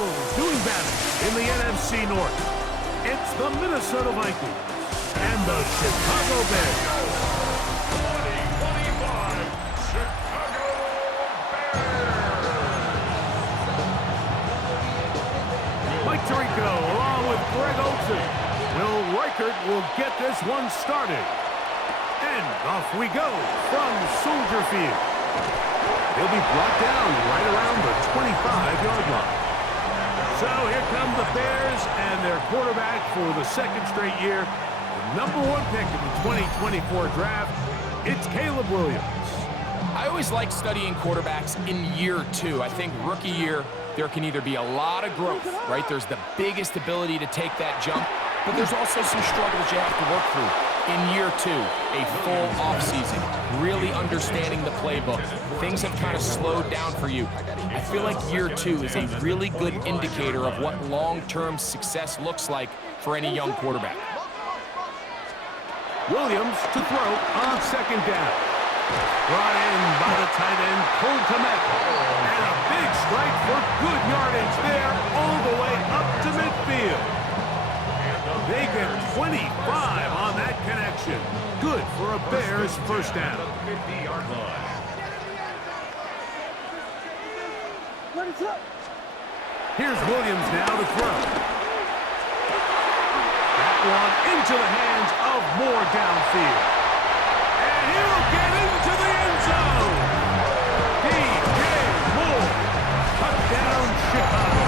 rivals doing battle in the NFC North. It's the Minnesota Vikings and the Chicago Bears. 2025 Chicago Bears. Mike Tirico along with Greg Olsen. Will Reichert will get this one started. And off we go from Soldier Field. He'll be brought down right around the 25-yard line. So here come the Bears and their quarterback for the second straight year. The #1 pick in the 2024 draft, it's Caleb Williams. I always like studying quarterbacks in year two. I think rookie year, there can either be a lot of growth, right? There's the biggest ability to take that jump, but there's also some struggles you have to work through. In year two, a full offseason, really understanding the playbook. Things have kind of slowed down for you. I feel like year two is a really good indicator of what long-term success looks like for any young quarterback. Williams to throw on second down. Brought in by the tight end, Cole Kmet. And a big strike for good yardage there all the way up to midfield. They get 25 on that connection. Good for a Bears first down. 50-yard line. Here's Williams now to throw. That one into the hands of Moore downfield. And he'll get into the end zone. DJ Moore. Touchdown, Chicago.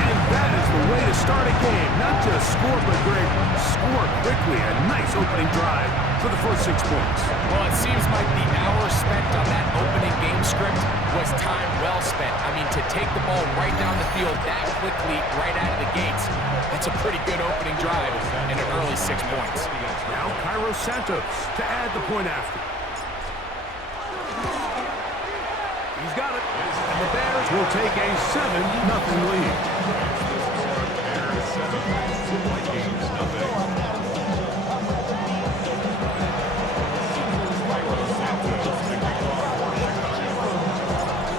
And that is the way to start a game. Not just score, but Greg, score quickly. A nice opening drive for the first 6 points. Well, it seems like the hour spent on that opening game script was time well spent. I mean, to take the ball right down the field that quickly, right out of the gates, that's a pretty good opening drive and an early 6 points. Now Cairo Santos to add the point after. He's got it. And the Bears will take a 7-0 lead. Bears 7, Vikings nothing.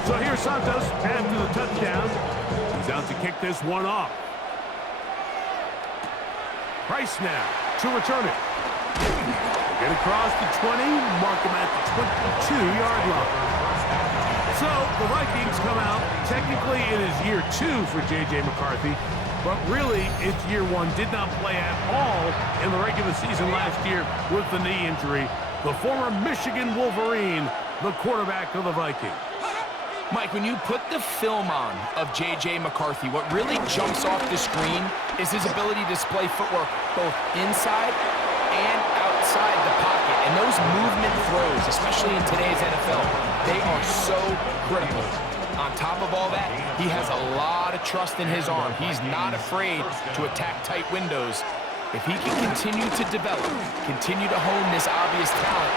So here's Santos after the touchdown. He's out to kick this one off. Price now to return it. Get across the 20, mark him at the 22-yard line. So the Vikings come out. Technically, it is year 2 for J.J. McCarthy, but really, it's year 1. Did not play at all in the regular season last year with the knee injury. The former Michigan Wolverine, the quarterback of the Vikings. Mike, when you put the film on of J.J. McCarthy, what really jumps off the screen is his ability to display footwork both inside and outside the pocket. And those movement throws, especially in today's NFL, they are so critical. On top of all that, he has a lot of trust in his arm. He's not afraid to attack tight windows. If he can continue to develop, continue to hone this obvious talent,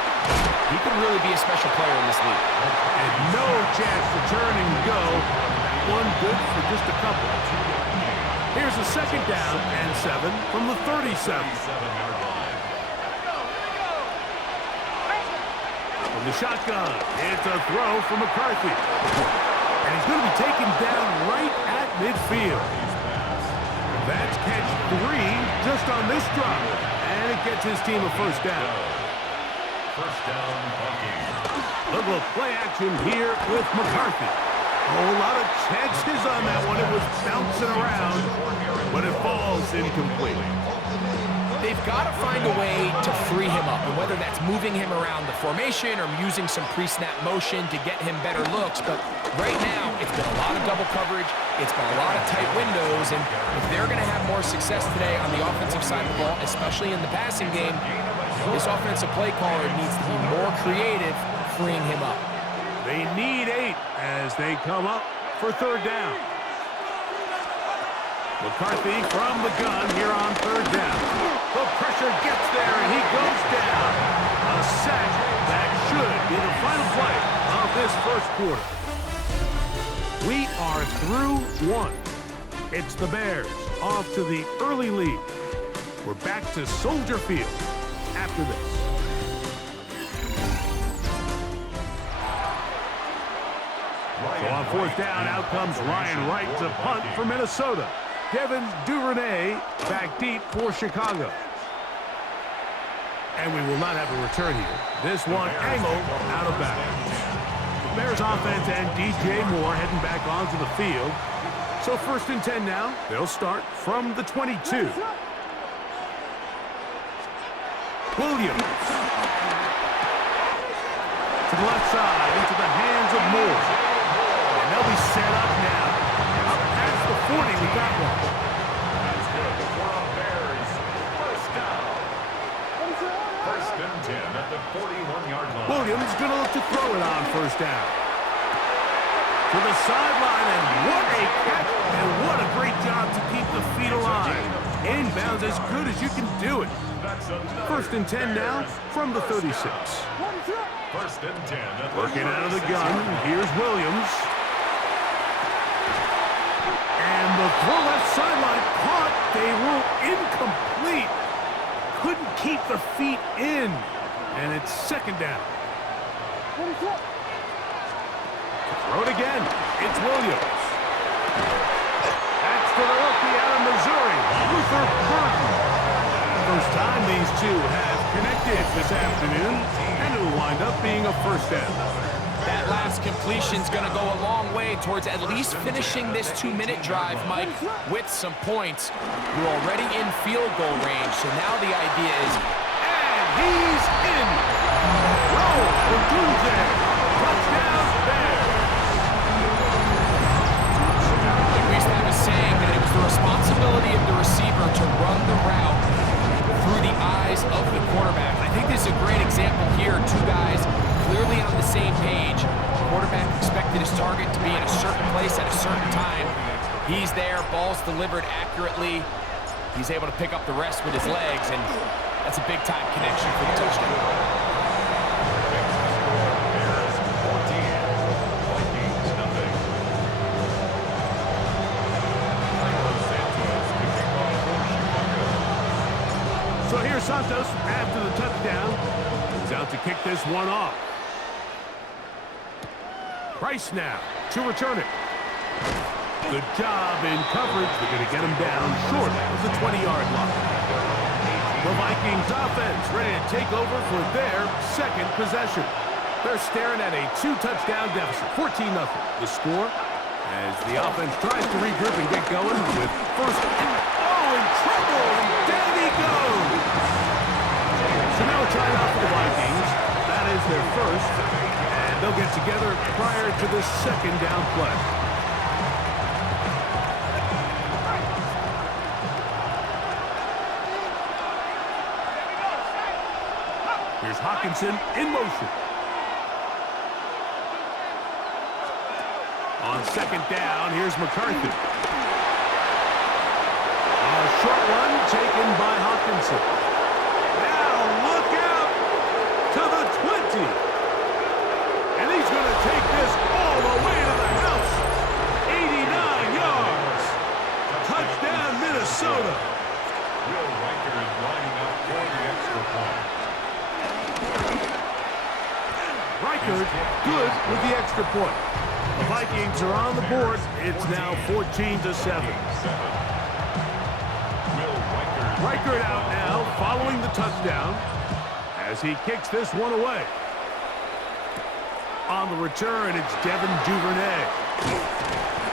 he could really be a special player in this league. And no chance to turn and go. That one good for just a couple. Here's a second down and 7 from the 37. From the shotgun, it's a throw from McCarthy. And he's going to be taken down right at midfield. That's catch 3 just on this drive. And it gets his team a first down. First down, Vikings. Look at play action here with McCarthy. A whole lot of chances on that one. It was bouncing around, but it falls incomplete. They've got to find a way to free him up, and whether that's moving him around the formation or using some pre-snap motion to get him better looks. But right now, it's been a lot of double coverage. It's been a lot of tight windows, and if they're going to have more success today on the offensive side of the ball, especially in the passing game, this offensive play caller needs to be more creative, freeing him up. They need 8 as they come up for third down. McCarthy from the gun here on third down. The pressure gets there, and he goes down. A sack that should be the final play of this first quarter. We are through 1. It's the Bears off to the early lead. We're back to Soldier Field after this. So on fourth down, out comes Ryan Wright to punt for Minnesota. Devin Duvernay back deep for Chicago. And we will not have a return here. This one angled out of bounds. Bears offense and DJ Moore heading back onto the field. So first and 10 now. They'll start from the 22. Williams. To the left side, into the hands of Moore. And they'll be set up now. Up past the 40 with that one. That's good for a Bears first down. First and 10 at the 41-yard line. Williams going to look to throw it on first down. To the sideline, and what a catch, and what a great job to keep the feet alive. Inbounds as good as you can do it. First and 10 now from the 36. First and 10 at the Working out of the gun, here's Williams. And the throw left sideline caught. They rule incomplete. Couldn't keep the feet in. And it's second down. Throw it again. It's Williams. That's to the rookie out of Missouri, Luther Burton. First time these two have connected this afternoon, and it will wind up being a first down. That last completion's going to go a long way towards at least finishing this 2-minute drive, Mike, with some points. You're already in field goal range, so now the idea is... And he's in! Roll for Tuesday. Touchdown, Bears. We used to have a saying that it was the responsibility of the receiver to run the route through the eyes of the quarterback. I think this is a great example here. Two guys clearly on the same page. Quarterback expected his target to be in a certain place at a certain time. He's there, ball's delivered accurately. He's able to pick up the rest with his legs, and that's a big-time connection for the touchdown. Bears 14, Vikings nothing. So here's Santos after the touchdown. He's out to kick this one off. Price now to return it. Good job in coverage. They're going to get him down short of the 20-yard line. The Vikings offense ready to take over for their second possession. They're staring at a 2-touchdown deficit, 14-0. The score as the offense tries to regroup and get going with first. Oh, in trouble, and down he goes. So now we're trying out for the Vikings. That is their first, and they'll get together prior to the second down play. Here's Hawkinson in motion. On second down, here's McCarthy. A short one taken by Hawkinson. Now look out to the 20. And he's going to take this all the way to the house. 89 yards. Touchdown, Minnesota. Will Riker is lining up for the extra point. Riker good with the extra point. The Vikings are on the board. It's now 14-7. Riker out now following the touchdown as he kicks this one away. On the return, it's Devin Duvernay.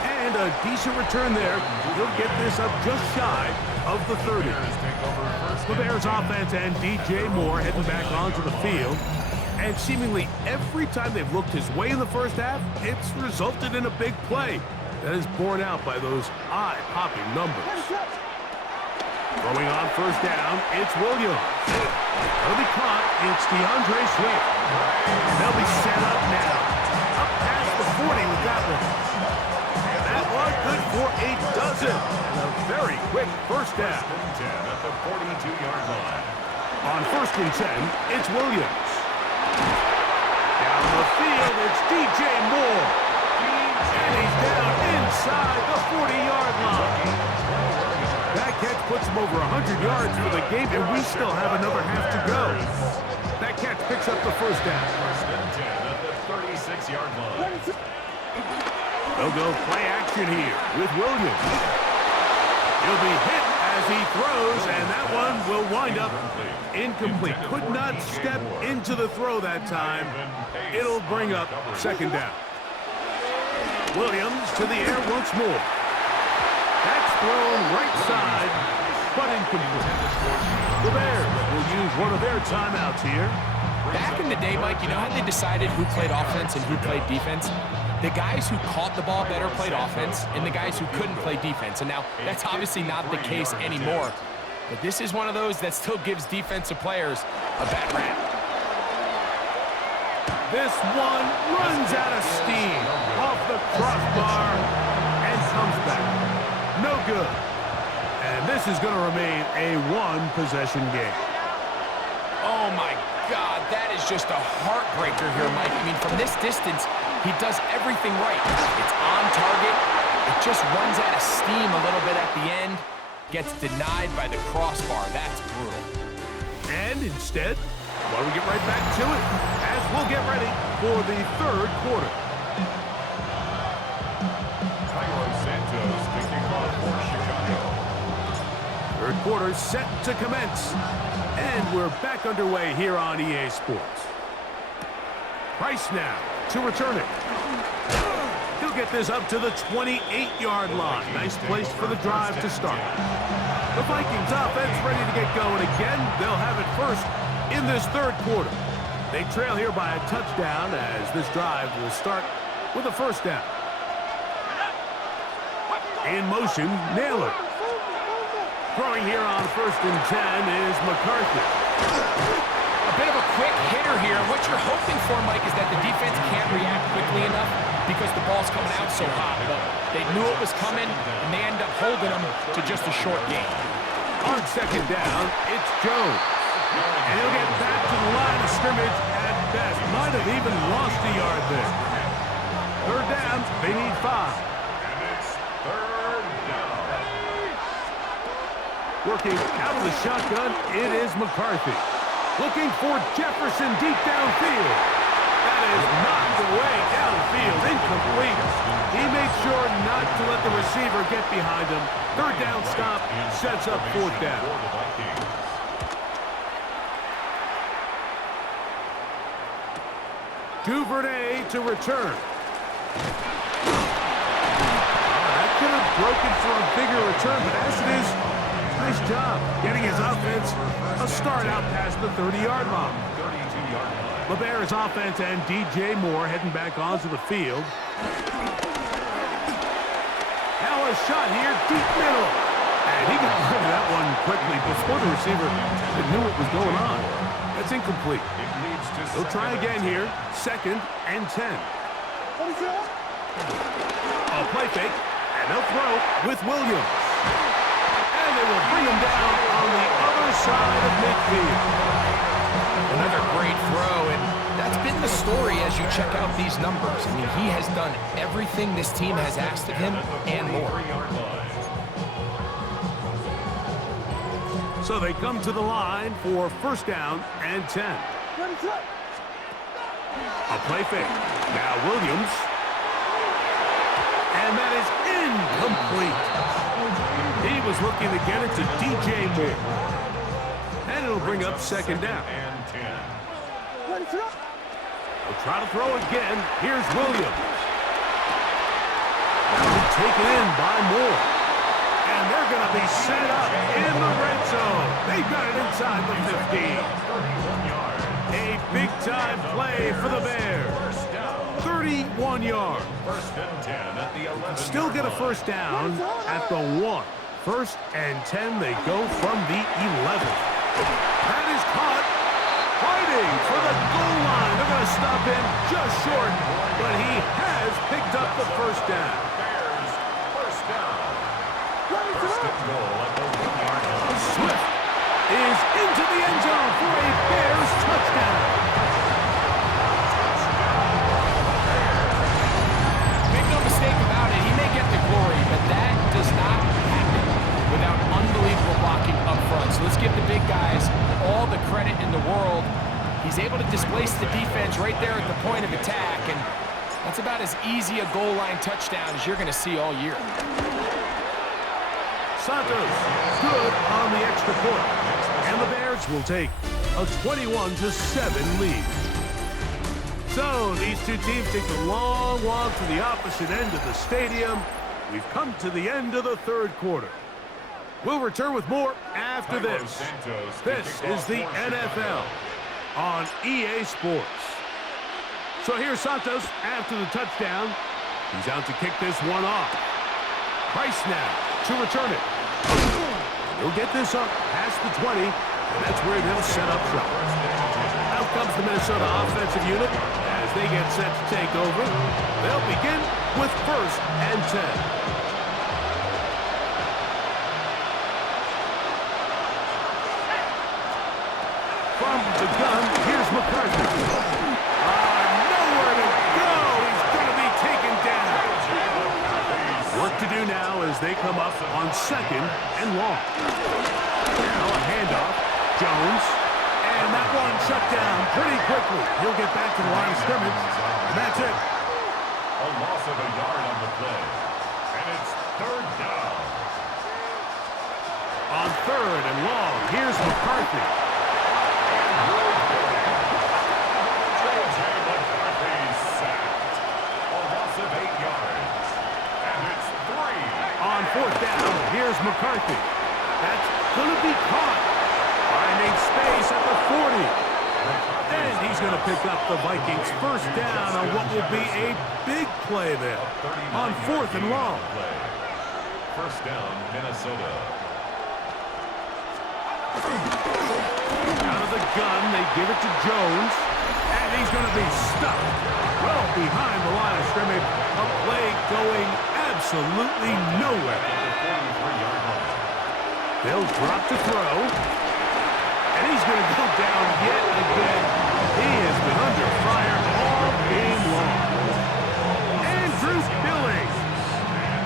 And a decent return there. He'll get this up just shy of the 30. The Bears offense and DJ Moore heading back onto the field. And seemingly every time they've looked his way in the first half, it's resulted in a big play that is borne out by those eye-popping numbers. Throwing on first down, it's Williams. They'll be caught. It's DeAndre Swift. And they'll be set up now. Up past the 40 with that one. And that one good for a dozen. And a very quick first down. First and 10 at the 42-yard line. On first and 10, it's Williams. Down the field, it's DJ Moore. And he's down inside the 40-yard line. That catch puts him over 100 yards for the game, and we still have another half to go. That catch picks up the first down. First and 10 at the 36-yard line. They'll go play action here with Williams. He'll be hit as he throws, and that one will wind up incomplete. Could not step into the throw that time. It'll bring up second down. Williams to the air once more. That's thrown right side, but incomplete. The Bears will use one of their timeouts here. Back in the day, Mike, you know how they decided who played offense and who played defense? The guys who caught the ball better played offense, and the guys who couldn't play defense. And now, that's obviously not the case anymore. But this is one of those that still gives defensive players a bad rap. This one runs out of steam off the crossbar and comes back. No good. And this is going to remain a one-possession game. Oh, my God, that is just a heartbreaker here, Mike. I mean, from this distance, he does everything right. It's on target. It just runs out of steam a little bit at the end. Gets denied by the crossbar. That's brutal. And instead, why don't we get right back to it as we'll get ready for the third quarter. Third quarter set to commence. And we're back underway here on EA Sports. Price now to return it. He'll get this up to the 28-yard line. Nice place for the drive to start. The Vikings offense ready to get going again. They'll have it first in this third quarter. They trail here by a touchdown as this drive will start with a first down. In motion, Naylor. Throwing here on 1st and 10 is McCarthy. A bit of a quick hitter here. What you're hoping for, Mike, is that the defense can't react quickly enough because the ball's coming out so hot. But they knew it was coming, and they end up holding them to just a short gain. On second down, it's Jones. And he'll get back to the line of scrimmage at best. Might have even lost a yard there. Third down, they need 5. Working out of the shotgun, it is McCarthy. Looking for Jefferson deep downfield. That is knocked away downfield, incomplete. He made sure not to let the receiver get behind him. Third down stop sets up fourth down. Duvernay to return. That could have broken for a bigger return, but as it is, nice job getting his offense a start out past the 30-yard line. The Bears offense and DJ Moore heading back onto the field. Now a shot here, deep middle. And he got rid of that one quickly before the receiver knew what was going on. That's incomplete. They'll try again here, 2nd and 10. A play fake, and they'll throw with Williams. And they will bring him down on the other side of midfield. Another great throw, and that's been the story as you check out these numbers. I mean, he has done everything this team has asked of him and more. So they come to the line for 1st down and 10. A play fake. Now Williams. And that is incomplete. He was looking to get it to DJ Moore. And it'll bring up 2nd down. They'll try to throw again. Here's Williams. Now taken in by Moore. And they're going to be set up in the red zone. They've got it inside the 15. A big-time play for the Bears. 31 yards. Still get a first down at the 1. 1st and 10, they go from the 11. That is caught. Fighting for the goal line. They're going to stop him just short, but he has picked up the first down. Swift is into the end zone for a Bears touchdown. Make no mistake about it, he may get the glory, but that does not happen without unbelievable blocking up front. So let's give the big guys all the credit in the world. He's able to displace the defense right there at the point of attack, and That's about as easy a goal line touchdown as you're going to see all year. Santos, good on the extra point. And the Bears will take a 21-7 lead. So these two teams take a long walk to the opposite end of the stadium. We've come to the end of the third quarter. We'll return with more after this. This is the NFL on EA Sports. So here's Santos after the touchdown. He's out to kick this one off. Price now to return it. He'll get this up past the 20, and that's where they'll set up shop. Out comes the Minnesota offensive unit as they get set to take over. They'll begin with 1st and 10. From the gun, here's McCarthy. Nowhere to go. He's going to be taken down. Work to do now as they come up on 2nd and long. Now a handoff. Jones. And that one shut down pretty quickly. He'll get back to the line of scrimmage. And that's it. A loss of a yard on the play. And it's 3rd down. On 3rd and long, here's McCarthy. On 4th down, here's McCarthy. That's going to be caught. Finding space at the 40. And he's going to pick up the Vikings' 1st down on what will be a big play there. On 4th and long. 1st down, Minnesota. Out of the gun, they give it to Jones. And he's going to be stuck well behind the line of scrimmage. A play going absolutely nowhere. They'll drop to throw. And he's going to go down yet again. He has been under fire all game long. Andrew Billings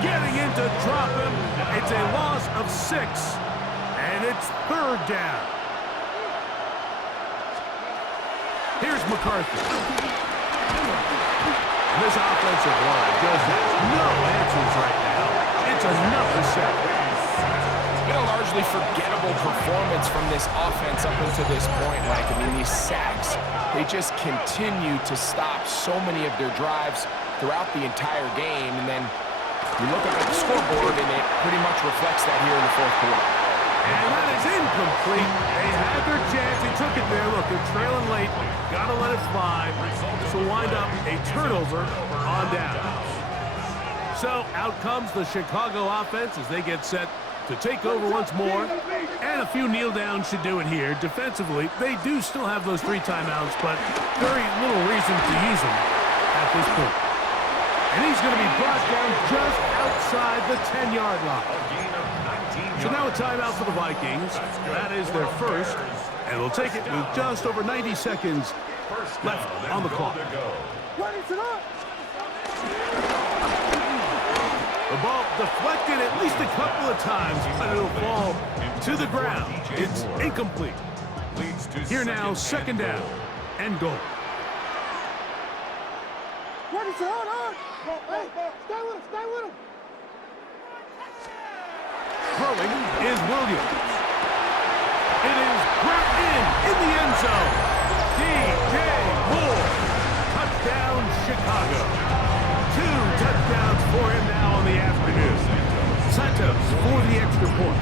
getting in to drop him. It's a loss of 6. And it's 3rd down. Here's McCarthy. This offensive line just has no answers right now. It's another sack. It's been a largely forgettable performance from this offense up until this point, Mike. I mean, these sacks, they just continue to stop so many of their drives throughout the entire game. And then you look up at the scoreboard, and it pretty much reflects that here in the 4th quarter. And that is incomplete. They had their chance. They took it there. Look, they're trailing late. Got to let it fly. This will wind up a turnover on down. So out comes the Chicago offense as they get set to take over once more. And a few kneel downs should do it here. Defensively, they do still have those 3 timeouts, but very little reason to use them at this point. And he's going to be brought down just outside the 10-yard line. So now a timeout for the Vikings. That is their 1st, and they'll take it with just over 90 seconds left on the clock. The ball deflected at least a couple of times, but it'll fall to the ground. It's incomplete. Here now, 2nd down and goal. Throwing is Williams. It is brought in the end zone. DJ Moore. Touchdown, Chicago. 2 touchdowns for him now on the afternoon. Santos for the extra point.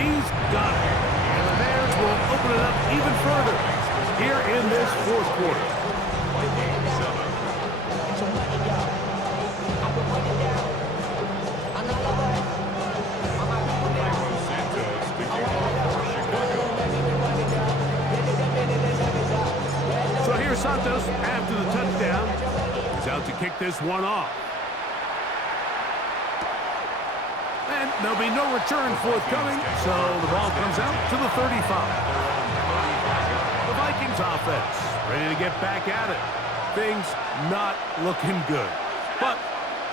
He's got it. And the Bears will open it up even further here in this 4th quarter. So here's Santos after the touchdown. He's out to kick this one off. And there'll be no return forthcoming, so the ball comes out to the 35. The Vikings offense ready to get back at it. Things not looking good. But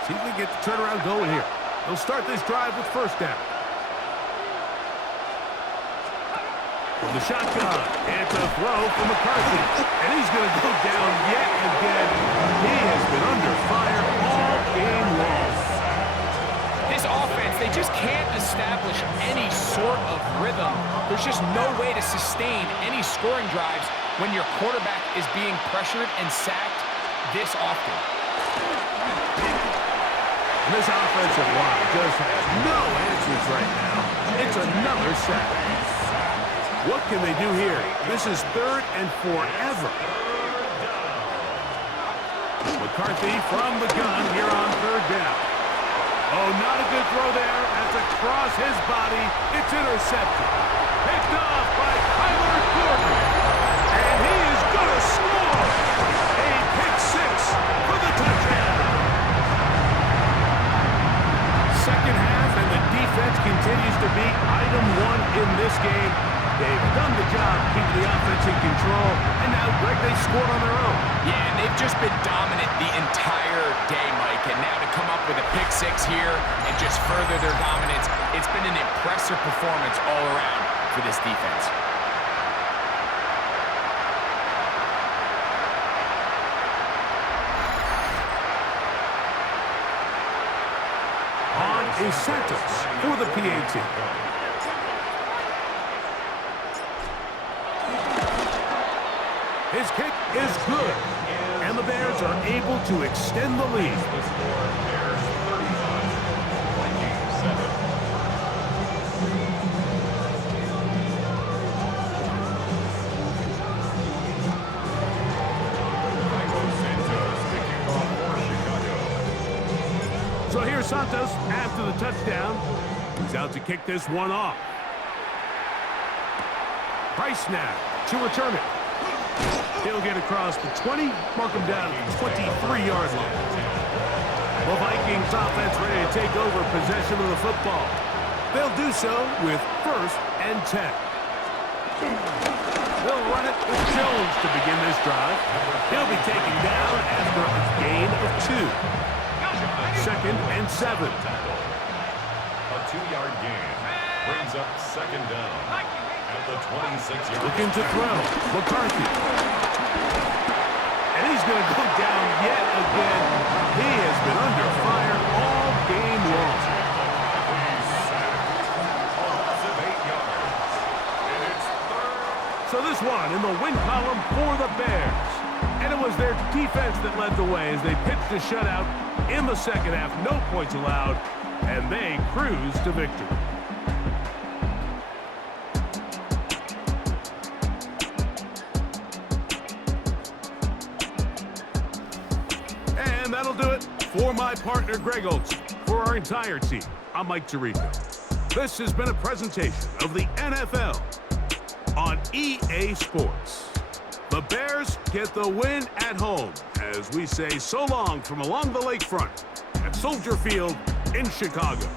see if we get the turnaround going here. They'll start this drive with 1st down. From the shotgun, it's a throw from McCarthy. And he's going to go down yet again. He has been under fire all game long. This offense, they just can't establish any sort of rhythm. There's just no way to sustain any scoring drives when your quarterback is being pressured and sacked this often. And this offensive line just has no answers right now. It's another sack. What can they do here? This is 3rd and forever. McCarthy from the gun here on 3rd down. Oh, not a good throw there. That's across his body. It's intercepted. Picked off by Tyler Gordon. And he is going to score. A pick 6 for the touchdown. Second half, and the defense continues to be item 1 in this game. They've done the job keeping the offense in control, and now, Greg, they scored on their own. Yeah, and they've just been dominant the entire day, Mike, and now to come up with a pick 6 here and just further their dominance, it's been an impressive performance all around for this defense. On is Santos for the PAT. His kick is good, and the Bears are able to extend the lead. The score, Bears 35, Vikings 7. Santos kicking off for Chicago. So here's Santos after the touchdown. He's out to kick this one off. Price now to return it. He'll get across the 20, mark him down at the 23-yard line. The Vikings offense ready to take over possession of the football. They'll do so with 1st and 10. They'll run it with Jones to begin this drive. He'll be taken down after a gain of 2. 2nd and 7. A 2-yard gain brings up 2nd down at the 26-yard line. Looking to throw. McCarthy. And he's going to go down yet again. He has been under fire all game long. So this one in the win column for the Bears. And it was their defense that led the way as they pitched a shutout in the second half. No points allowed, and they cruise to victory. And that'll do it for my partner, Greg Olson. For our entire team, I'm Mike Tirico. This has been a presentation of the NFL on EA Sports. The Bears get the win at home as we say so long from along the lakefront at Soldier Field in Chicago.